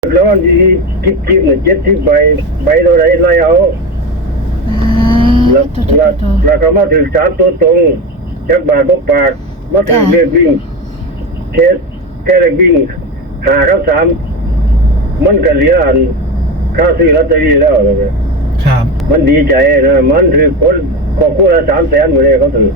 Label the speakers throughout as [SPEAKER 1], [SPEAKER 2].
[SPEAKER 1] แล้ววันที่คิดเนี่ย70 ใบเท่าไรไล่เอาแล้วก็มาถึง3 ตัวตรงจักบาทบ่ปากมาถึงเลขวิ่งแค่เลขวิ่ง5 กับ 3มันก็เหลืออันค่าซื้อลอตเตอรี่แล้ว
[SPEAKER 2] ครับ
[SPEAKER 1] มันดีใจนะมันถือคนครอบครัวละ300,000หมดเลยเขาถือ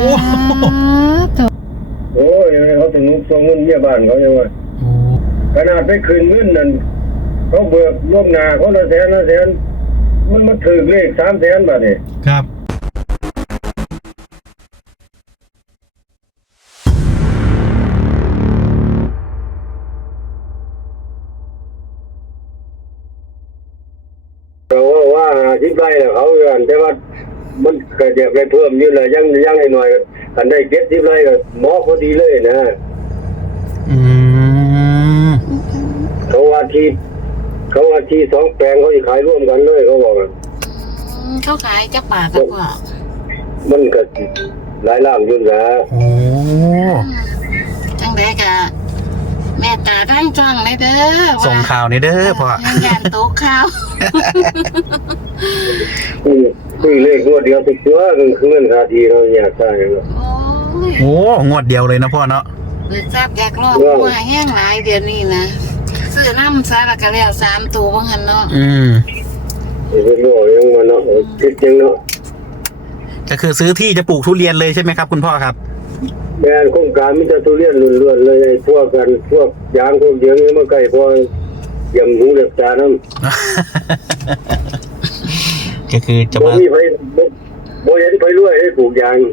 [SPEAKER 1] โอ้ยเขาสนุกส่งเงินเมียบ้านเขายังว่าขนาดไปคืนเงินนั่นเขาเบิกล่วงหน้าคนละแสนมันมาถือเลข300,000 บาทนี่
[SPEAKER 2] ครับ
[SPEAKER 1] เขาว่า10 ไร่แล้วเขาอย่างแต่ว่ามันก็จะไปเพิ่มอยู่เลยยังหน่อยๆกันได้70 ไร่ก็เหมาะพอดีเลยนะเขาว่าที่2 แปลงเขาจะขายร่วมกันเลยเขาบอก
[SPEAKER 3] เขาขายจะปากกับว่า
[SPEAKER 1] มันก็หลายล้านอยู่นะ
[SPEAKER 3] จังได๋กะแม่ตาทั้งจ้องเลยเด้อ
[SPEAKER 2] ส่งข่าวนี่เด้อพ่อง
[SPEAKER 3] านโต๊ะข้าว
[SPEAKER 1] คือเลขงวดเดียวติดเชื้อคือเงินค่าทีเราอยากได้
[SPEAKER 2] โอ้งวดเดียวเลยนะพ่อเนาะ
[SPEAKER 3] เปิดทราบอยากลอกหัวแห้งหลายเดือนนี้นะซื้อน้ำซาละก็แล้ว3 ตัวบ่หั่นเนาะ
[SPEAKER 1] เป็นบ่ยังมาเนาะคิดจังเนาะ
[SPEAKER 2] ก็คือซื้อที่จะปลูกทุเรียนเลยใช่ไหมครับคุณพ่อครับ
[SPEAKER 1] แม่นโครงการมีแต่ทุเรียนล้วนๆเลยพวกยางพวกเดียวนี้มาใกล้พอยำหูเหล็กตาน้
[SPEAKER 2] ำก็คือจะมา
[SPEAKER 1] บ่มีไผบ่เห็นไผรวยให้ปลูกยาง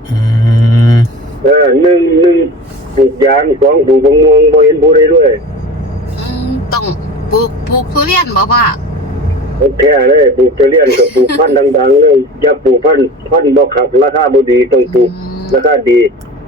[SPEAKER 1] 1ปลูกยาง2ปลูกมะม่วงบ่เห็นผู้ใดรวย
[SPEAKER 3] ต้องปลูกทุเรียนบ่ว่า
[SPEAKER 1] แค่เลยปลูกทุเรียนกับปลูกพันธุ์ดังๆเลยอย่าปลูกพันธุ์บ่ขับราคาบ่ดีต้องปลูกราคาดี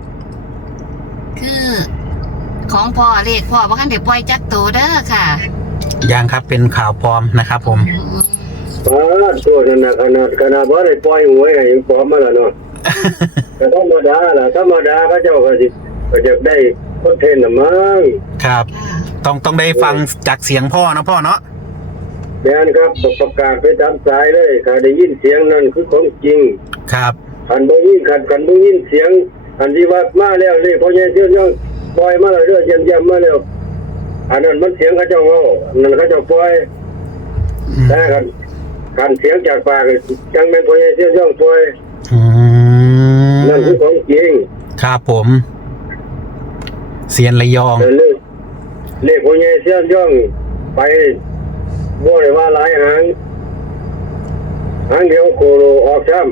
[SPEAKER 3] คือของพ่อเลขพ่อบ่คันได้ปล่อยจักโตเด้อค่ะ
[SPEAKER 2] ยังครับเป็นข่าวปลอมนะครับผม
[SPEAKER 1] ตัวนั้นน่ะขนาดบ่ได้ปล่อยหวยให้ปลอมมาแล้วเนาะแต่ธรรมดาเขาเจ้าก็สิอยากได้คอนเทนต์น่ะมั้ง
[SPEAKER 2] ครับต้องได้ฟังจากเสียงพ่อนะพ่อเนาะ
[SPEAKER 1] แม่นครับประกาศไปตามสายเลยถ้าได้ยินเสียงนั้นคือของจริง
[SPEAKER 2] ครับ
[SPEAKER 1] คันบ่ยินเสียงอันที่ว่ามาแล้วเลยพ่อใหญ่เชื่อย่องปล่อยมาแล้วเรื่อยเยี่ยมมาแล้วอันนั้นมันเสียงเขาเจ้าเว้านั่นเขาเจ้าปล่อยแต่คันเสียงจากปากจังแม่นพ่อใหญ่เชื่อย่องปล่อยนั่นคือของจริง
[SPEAKER 2] ครับผมเซียนระยอง
[SPEAKER 1] เลขพ่อใหญ่เชื่อย่องไปบ่ได้ว่าหลายหางเดียวโคโลออกซ้ำ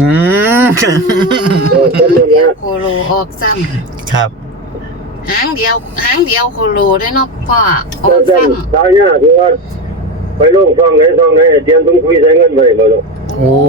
[SPEAKER 3] โคโลออกซ้
[SPEAKER 2] ำครับ
[SPEAKER 3] หางเดียวโคโลได้เนาะพ่อออกซ้
[SPEAKER 1] ำตายเนี่ยถือว่าไปลงซองไหนเตรียมต้องคุยใช้เงินไปบ่ลูก
[SPEAKER 2] โอ้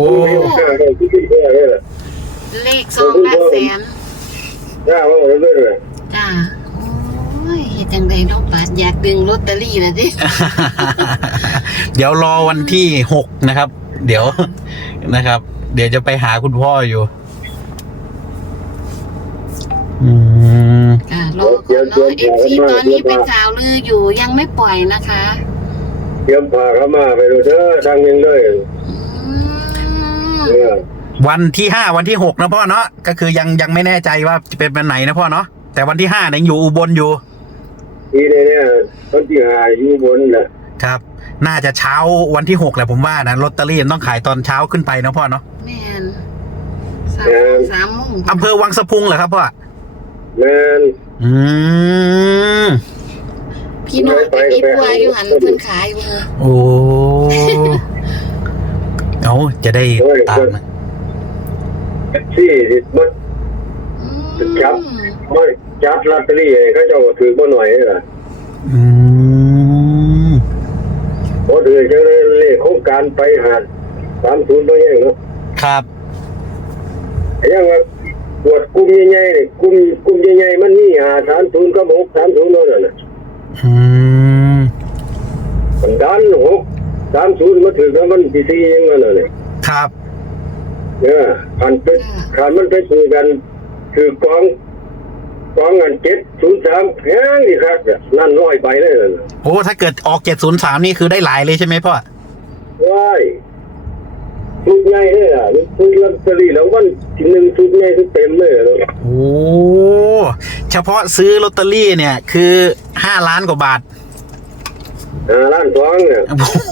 [SPEAKER 3] เลข2 ละแสน
[SPEAKER 1] จ้าว่าเรื่อย
[SPEAKER 3] ๆจ้าโอ้ยเฮ็ดจังได๋เนาะปาดอยากดึงลอตเตอรี่ล่ะดิ
[SPEAKER 2] เดี๋ยวรอวันที่6นะครับเดี๋ยวนะครับเดี๋ยวจะไปหาคุณพ่ออยู่
[SPEAKER 3] รอก่อนเนาะ FC ตอนนี้เป็นข่าวลืออยู่ยังไม่ปล่อยนะคะ
[SPEAKER 1] เตรียมพาเข้ามาไปดูเด้อทางนึงเลย
[SPEAKER 2] วันที่5วันที่6นะพ่อเนาะก็คือยังไม่แน่ใจว่าจะเป็นวันไหนนะพ่อเนาะแต่วันที่5เนี่ยอยู่อุบลอยู่
[SPEAKER 1] ที่เนี่ยวันที่5อยู่อุบล
[SPEAKER 2] นะครับน่าจะเช้าวันที่6แหละผมว่านะลอตเตอรี่ต้องขายตอนเช้าขึ้นไปนะพ่อเนาะ
[SPEAKER 3] แม่น3 โมง
[SPEAKER 2] อำเภอวังสะพุงเหรอครับพ่อ
[SPEAKER 1] แม่น
[SPEAKER 3] พี่น้องไปอีปัวอยู่หันเพิ่นขายอยู่
[SPEAKER 2] โอ้เอาจะได้ตาม
[SPEAKER 1] ที่มันจับลอตเตอรี่เขาเจ้าถือบ่หน่อยล่ะพอถือจะเลขโครงการไปหา30ตัวเองเนาะ
[SPEAKER 2] ครับ
[SPEAKER 1] ยังว่าปวดกลุ่มใหญ่ๆนี่กลุ่มใหญ่ๆมันมี30กับ630นั่นน่ะมันดัน630มาถือแล้วมันสิ4ยังนั่นน่ะ
[SPEAKER 2] ครับ
[SPEAKER 1] คันมันไปถือกันคือกองเงิน7 703แพงดีครับนั่น100ใบเลยนั่น
[SPEAKER 2] โอ้ถ้าเกิดออก703นี่คือได้หลายเลยใช่ไหมพ่อ
[SPEAKER 1] ว้ายชุดใหญ่เลยอ่ะชุดลอตเตอรี่แล้ววันที่1ชุดใหญ่ชุดเต็มเลยเนาะ
[SPEAKER 2] โอ้เฉพาะซื้อลอตเตอรี่เนี่ยคือ5 ล้านกว่าบาท
[SPEAKER 1] ล้านสองเนี่ย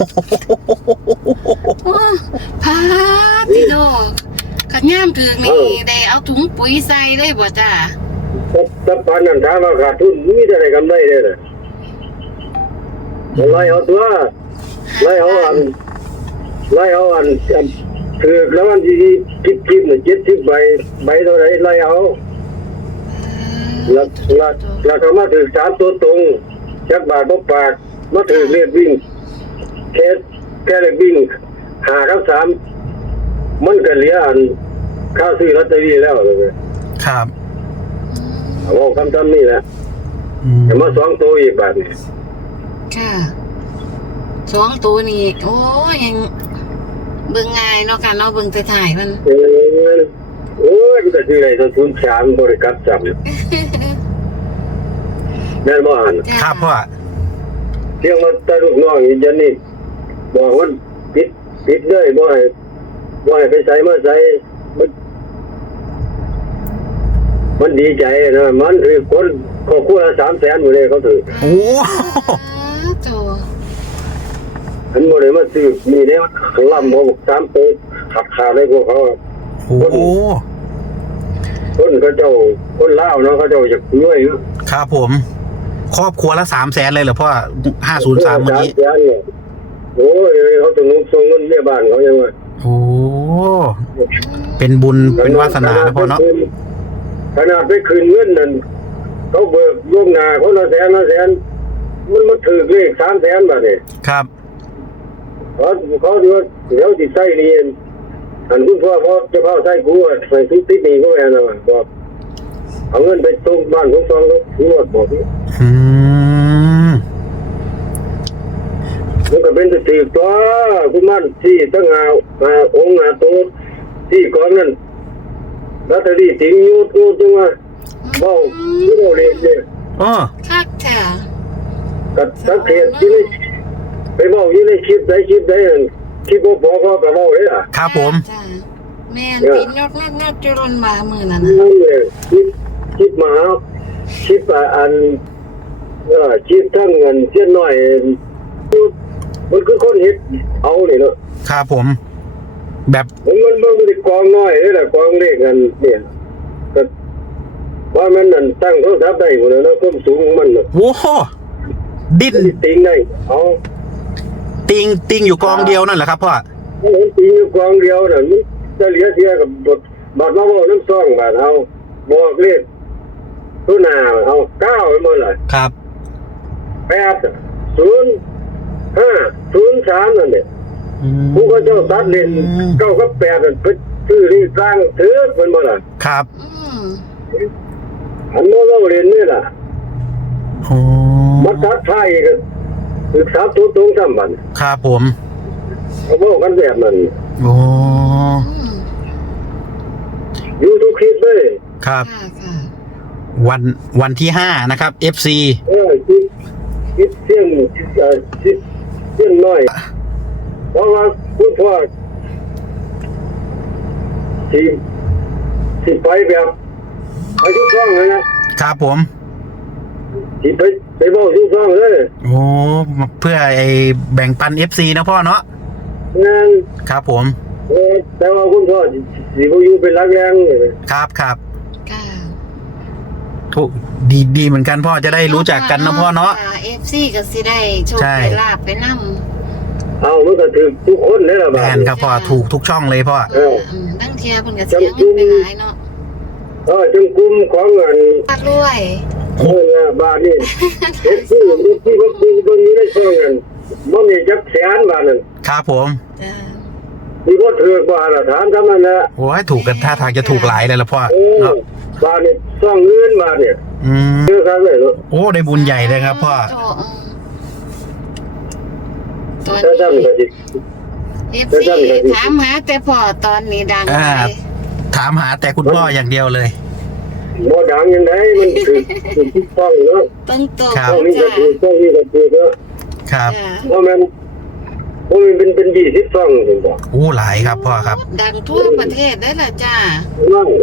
[SPEAKER 3] โอ้พาพี่โดขันย่ามถึงนี่ได้เอาถุงปุ๋ยใส่ได้บ่จ้า
[SPEAKER 1] ถ้าปานนั้นถามว่าขาดทุนมีแต่ได้กำไรเลยนะไล่เอาตัวไล่เอาอันคือแล้วมันที่คิดเนี่ย70ใบเท่าไหร่ไล่เอาแล้วก็มาถือ3ตัวตรงจักบาทบ่ปากมาถือเรียกวิ่งแค่เรียกวิ่ง5กับ3มันก็เหลืออันค่าซื้อลอตเตอรี่แล้วเลย
[SPEAKER 2] ครับ
[SPEAKER 1] เอาคำจำนี่แหละแต่มา2ตัวอีกบาทนี่
[SPEAKER 3] ค่ะ2ตัวนี่โอ้ยยังเบิ่งง่ายเนาะค่ะเนาะเบิ่งถ่ายมัน
[SPEAKER 1] โอ้ยมันก็คืออะไรตัว03บริการจับแม่นบ่อ่าน
[SPEAKER 2] ครับพ่อ
[SPEAKER 1] เที่ยงมาตาลูกน้องอีจันนี่บอกว่าปิดเลยบ่ให้ไปใส่มาใส่มันดีใจนะมันคือคนครอบครัวละ300,000อยู่เลยเขาถือ
[SPEAKER 2] โอ้
[SPEAKER 3] โต
[SPEAKER 1] อันบ่ได้มาซื้อมีแนวล่ำบ่บอก3ตัวขาดเลยพวกเขา
[SPEAKER 2] โอ้
[SPEAKER 1] คนเขาเจ้าคนลาวเนาะเขาเจ้าจะรวยเนาะ
[SPEAKER 2] ครับผมครอบครัวละ300,000เลยเหรอพ่อ503เมื่อกี้
[SPEAKER 1] 300,000เนี่ยโอ้ยเขาต้องส่งเงินเรียบ้านเขายังว่า
[SPEAKER 2] โอ้เป็นบุญเป็นวาสนานะพ่อเนาะ
[SPEAKER 1] ขนาดไปคืนเงินนั่นเขาเบิกล่วงหน้าคนละแสนมันมาถือเลข300,000บาทนี่
[SPEAKER 2] ครับ
[SPEAKER 1] เขาดูว่าเดี๋ยวสิใส่นี่อันคุณพ่อเขาจะเข้าใส่กูใส่ติดนี่ก็แม่นว่าบอกเอาเงินไปส่งบ้านของซองแล้วทั้งหมดบอกนี่
[SPEAKER 2] อืม
[SPEAKER 1] มันก็เป็นสิตัวคุณมันที่ตั้งองค์โตที่ก่อนนั้นลอตเตอรี่ติงอยู่ตัวจังว่าเว้าที่เราเรียนเนี่ย
[SPEAKER 2] อ๋อ
[SPEAKER 3] คักค่ะ
[SPEAKER 1] กับสังเกตที่นี่ไปเว้าอยู่ในคลิปใดคลิปบ่พอก็เว้าเลยอ่ะ
[SPEAKER 2] ครับผม
[SPEAKER 3] จ้าแม่นปีนอดจุรนมามื้อนั้นน่ะ
[SPEAKER 1] นั่นเลยคลิปมาคลิปอันคลิปทั้งเงินเสี้ยนน้อยมันคือคนเฮ็ดเอานี่เนาะ
[SPEAKER 2] ครับผม แบบ
[SPEAKER 1] มันบ่ได้กองน้อยนี่แหละกองเลขกันเนี่ยก็ว่ามันนั่นตั้งโทรศัพท์ได้พุ่นน่ะเนาะความสูงของมันน่ะ
[SPEAKER 2] โอ้โหดิ้น
[SPEAKER 1] ติงได้เอา
[SPEAKER 2] ติงอยู่กองเดียวนั่นแหละครับพ่อ
[SPEAKER 1] มันติงอยู่กองเดียวน่ะมันจะเหลือเสียกับบทบาดมาเว้าน้ำซ่องบาดเอาบอกเลขตัวหน้าเอา9ไปหมดเลย
[SPEAKER 2] ครับ
[SPEAKER 1] 80503นั่นแหละผู้ก็เจ้าตัดเล่น9กับ8นั่นไปซื้อนี่สร้างถือมันบ่ล่ะ
[SPEAKER 2] ครับ
[SPEAKER 3] อืม
[SPEAKER 1] อันโน้เราเรียนนี่ล่ะ
[SPEAKER 2] โอ้
[SPEAKER 1] มาตัดไทยก็ศึกษาตัวตรงซ้ำบัด
[SPEAKER 2] ครับผม
[SPEAKER 1] เอาเว้ากันแบบนั้น
[SPEAKER 2] โอ้
[SPEAKER 3] อืม
[SPEAKER 1] อยู่ทุกคลิปเลย
[SPEAKER 2] ครับ
[SPEAKER 3] ค่ะ
[SPEAKER 2] วันที่5นะครับ FC
[SPEAKER 1] คิดเสี้ยนน้อยเพราะว่าคุณพ่อสิไปแบบไปทุกช่องเลยนะครับ
[SPEAKER 2] ผม
[SPEAKER 1] สิไปเว้าทุกช่องเลย
[SPEAKER 2] โอ้เพื่อไอ้แบ่งปัน FC นะพ่อเนาะ
[SPEAKER 1] งาน
[SPEAKER 2] ครับผม
[SPEAKER 1] แต่ว่าคุณพ่อสิบ่อยู่เป็นหลักแรง
[SPEAKER 2] ครับครับ
[SPEAKER 3] ค่ะ
[SPEAKER 2] ทุกดีเหมือนกันพ่อจะได้รู้จักกันนะพ่อเนาะ
[SPEAKER 3] FC ก็สิได้โชค
[SPEAKER 2] ใช่
[SPEAKER 3] ได้ลาบไปนำ
[SPEAKER 1] เอามันก็ถือทุกคนเลยล่ะ
[SPEAKER 2] แม
[SPEAKER 1] บาด
[SPEAKER 2] นครับพ่อถูกทุกช่องเลยพ่อ
[SPEAKER 3] ตั้งเทียเพิ่นก็เสียเงินไปหลายเนาะ
[SPEAKER 1] จังกลุ่มของเงิน
[SPEAKER 3] ปัดรวย
[SPEAKER 1] บาทนี่เฮ็ดที่ว่าเบิ่งอยู่ในช่องนั้นบ่มีจักแสนบาทนั่น
[SPEAKER 2] ครับผม
[SPEAKER 3] จ้า
[SPEAKER 1] มีบ่ถือกว่าน่ะถามทำนั้นน่ะ
[SPEAKER 2] โอ้ยถูกกันท่าทางจะถูกหลายเลยละพ่อเนาะ
[SPEAKER 1] บาทนี่ช่องเงินบาทเนี่ย
[SPEAKER 2] อืม
[SPEAKER 1] เยอะครับเลยเนาะ
[SPEAKER 2] โอ้ได้บุญใหญ่เลยครับพ่อ
[SPEAKER 3] ตัว
[SPEAKER 1] ถ้าท่านก็สิ
[SPEAKER 3] FC ถามหาแต่พ่อตอนนี้ดัง
[SPEAKER 2] อ่า
[SPEAKER 3] ไป
[SPEAKER 2] ถามหาแต่คุณพ่ออย่างเดียวเลย
[SPEAKER 1] บ่ดังยังไงมันคือต้องเนาะ
[SPEAKER 3] ต้องตก
[SPEAKER 1] ต้องนี้ก็
[SPEAKER 3] จ้า
[SPEAKER 1] คือต้องนี้ก็คือเนาะ
[SPEAKER 2] ครับ
[SPEAKER 3] จ้า
[SPEAKER 1] เพราะมันเป็น20ช่องถึงบอก
[SPEAKER 2] อู้หลายครับพ่อครับ
[SPEAKER 3] ดังทั่วประเทศได้ละจ้า
[SPEAKER 1] นั่น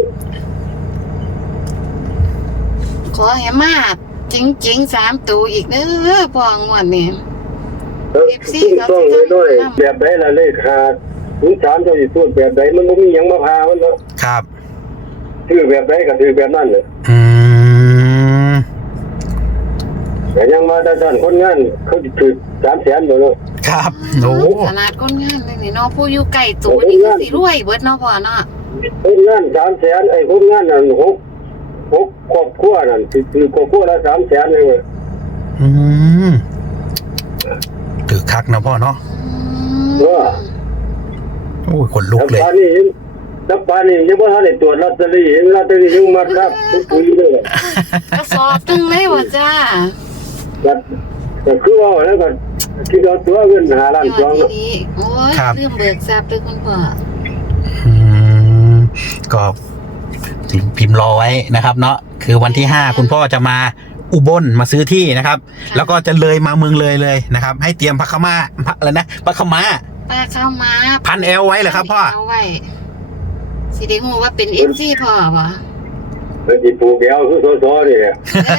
[SPEAKER 3] ขอให้มาจริงๆ3ตัวอีกเด้อพ่องวดนี้
[SPEAKER 1] แล้วซึ่งต้องด้วยแบบใดล่ะเลขขาด03เจ้าสิพูดแบบใดมันบ่มีหยังมาพามันเนาะ
[SPEAKER 2] ครับ
[SPEAKER 1] ถือแบบใดก็ถือแบบนั้นน่ะ
[SPEAKER 2] อืม
[SPEAKER 1] แต่ยังมาด้านคนงานเขาสิถือ300,000บ่เนาะ
[SPEAKER 2] ครับโอ้
[SPEAKER 3] ขนาดคนงานเลยนี่เนาะผู้อยู่ไกลตัวนี่ก็สิรวยเบิดเนาะพ่อเนาะ
[SPEAKER 1] คนงาน300,000ไอ้คนงานนั่น6ครอบครัวนั่นคือครอบครัวละ300,000เลย
[SPEAKER 2] อืมถือคักนะพ่อเนาะ
[SPEAKER 1] เออ
[SPEAKER 2] โอ้ยขนลุกเลย
[SPEAKER 1] น้ำปลานี่ยังบ่ทันได้ตรวจลอตเตอรี่ยังมาครับคุยเลย
[SPEAKER 3] กระสอบตึงเลยว่ะจ้า
[SPEAKER 1] ก็คือว่าแล้วก็คิดเอาตัวเงิน5ล้าน
[SPEAKER 3] ย
[SPEAKER 1] จอ
[SPEAKER 3] อง ด
[SPEAKER 1] เนาะ
[SPEAKER 3] ดีๆโอ้ยลืมเบิกทรัพย์เลยคุณพ่อ
[SPEAKER 2] อืมก็พิมพ์รอไว้นะครับ เนาะคือวันที่5คุณพ่อจะมาอุบลมาซื้อที่นะครับ แล้วก็จะเลยมาเมืองเลยนะครับ ให้เตรียมพักขมาอะไรนะพักขมา
[SPEAKER 3] ป้าเข้ามา
[SPEAKER 2] พันเอลไว้เหรอครับพ่อ
[SPEAKER 3] เอาไว้สิได้ฮู้ว่าเป็น FC พ่อบ่
[SPEAKER 1] เป็นสิปลูกแก้วคือสอนี่แหละ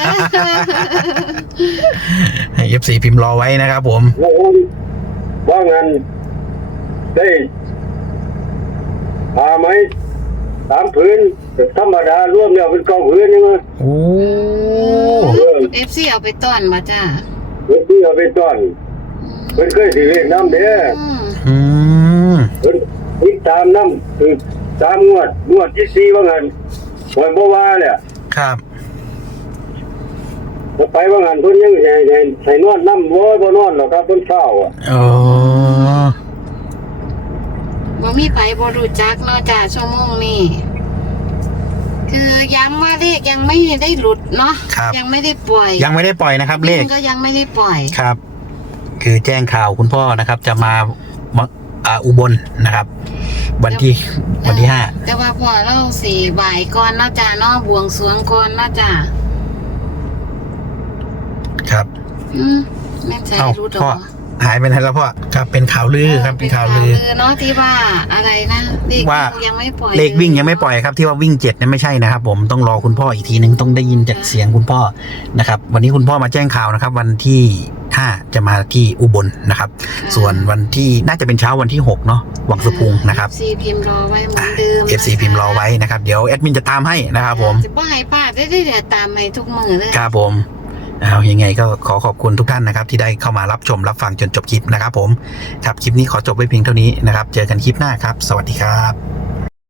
[SPEAKER 2] ให้ FC พิมพ์รอไว้นะครับผม
[SPEAKER 1] แล้วว่างั้นได้พาไหม3ผืนธรรมดารวมแล้วเป็น9ผืนนี่มั้ย
[SPEAKER 2] โอ้
[SPEAKER 3] FC เอาไปต้อนมาจ้า
[SPEAKER 1] เพิ่นเอาไปต้อนเพิ่นเคยสิเรียกน้ำเด้อ
[SPEAKER 2] อืม
[SPEAKER 1] เพิ่นติดตามน้ำคือ3งวดที่4ว่างั้นวันบ่ว่าเนี่ย
[SPEAKER 2] ครับ
[SPEAKER 1] ไปว่างั้นเพิ่นยังให้นอนน้ำบ่นอนหรอกครับเพิ่นเช้าอ่ะ
[SPEAKER 2] อ๋อ
[SPEAKER 3] บ่มีไผบ่รู้จักเนาะจ้าชั่วโมงนี้คือย้ำว่าเลขยังไม่ได้หลุดเนาะ
[SPEAKER 2] ครับ
[SPEAKER 3] ยังไม่ได้ปล่อย
[SPEAKER 2] ยังไม่ได้ปล่อยนะครับ เลข
[SPEAKER 3] ก็ยังไม่ได้ปล่อย
[SPEAKER 2] ครับ คือแจ้งข่าวคุณพ่อนะครับ จะมาอุบลนะครับ วันที่ห้า
[SPEAKER 3] แต่ว่าพอเราสี่บ่ายก่อนเนาะจ้าเนาะบวงสรวงก่อนเนาะจ้า
[SPEAKER 2] ครับ
[SPEAKER 3] แม่นใจ
[SPEAKER 2] เอ้า
[SPEAKER 3] รู้ด
[SPEAKER 2] พ่อ
[SPEAKER 3] อก
[SPEAKER 2] หายไปไหนแล้วพ่อครับเป็นข่าวลือครับเป็นข่าวลือ
[SPEAKER 3] เนาะที่ว่าอะไรนะเลข
[SPEAKER 2] ว่า
[SPEAKER 3] ยังไม่ปล่อย
[SPEAKER 2] เลขวิ่งยังไม่ปล่อยครับที่ว่าวิ่ง7เนี่ยไม่ใช่นะครับ ผมต้องรอคุณพ่ออีกทีนึงต้องได้ยินจากเสียงคุณพ่อนะครับ วันนี้คุณพ่อมาแจ้งข่าวนะครับ วันที่5จะมาที่อุบลนะครับ ส่วนวันที่น่าจะเป็นเช้าวันที่6เนาะวังสุพุงนะครับ
[SPEAKER 3] FC พิมพ์รอไว้เหมือนเดิม
[SPEAKER 2] FC พิมพ์รอไว้นะครับเดี๋ยวแอดมินจะตามให้นะครับผม
[SPEAKER 3] จะบ่ให้พลาดได้เดี๋ยวตามให้ทุกมื้อเลย
[SPEAKER 2] ครับผมเอายังไงก็ขอขอบคุณทุกท่านนะครับ ที่ได้เข้ามารับชมรับฟังจนจบคลิปนะครับผมครับคลิปนี้ขอจบไว้เพียงเท่านี้นะครับ เจอกันคลิปหน้าครับ สวัสดีครับ